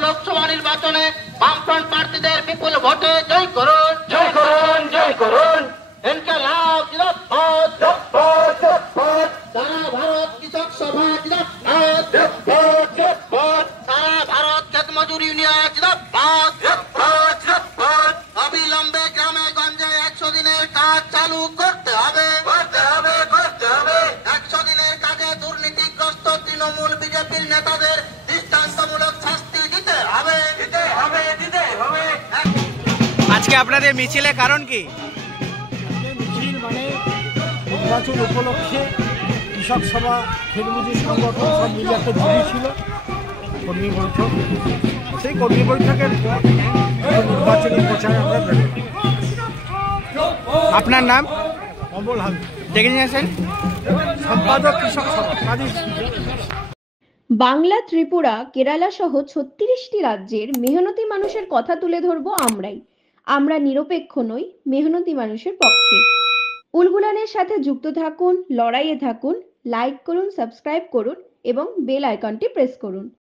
लोकसभा निर्वाचने वामफ्रंट प्रार्थीদের বিপুল ভোটে জয় করুন, জয় করুন, জয় করুন। ইনকিলাব জিন্দাবাদ, জিন্দাবাদ, জিন্দাবাদ। সারা ভারত কৃষক সভা জিন্দাবাদ, জিন্দাবাদ, জিন্দাবাদ। সারা ভারত খেত মজুর ইউনিয়ন জিন্দাবাদ, জিন্দাবাদ, জিন্দাবাদ। অবিলম্বে গ্রামে গঞ্জে 100 দিনের কাজ চালু করতে হবে, করতে হবে, করতে হবে। 100 দিনের কাজে দুর্নীতিগ্রস্ত তৃণমূল বিজেপির নেতাদের দৃষ্টান্তমূলক শাস্তি দিতে হবে, দিতে হবে, দিতে হবে। আজকে আপনাদের মিছিলের কারণ কি? মিছিল মানে নির্বাচন উপলক্ষে কৃষক সভা খেতমজুর সংগঠন সব মিলে একটা জুড়ি ছিল কর্মী বৈঠক। সেই কর্মী বৈঠকের পর নির্বাচনী প্রচার আমরা বেরোই। আপনার নাম? অমল হালদার, ডেকে নিয়েছেন সম্পাদক কৃষক সভা কাজী। বাংলা, ত্রিপুরা, কেরালা সহ 36টি রাজ্যের মেহনতি মানুষের কথা তুলে ধরবো আমরাই। আমরা নিরপেক্ষ নই, মেহনতি মানুষের পক্ষে। উলগুলানের সাথে যুক্ত থাকুন, লড়াইয়ে থাকুন, লাইক করুন, সাবস্ক্রাইব করুন এবং বেল আইকনটি প্রেস করুন।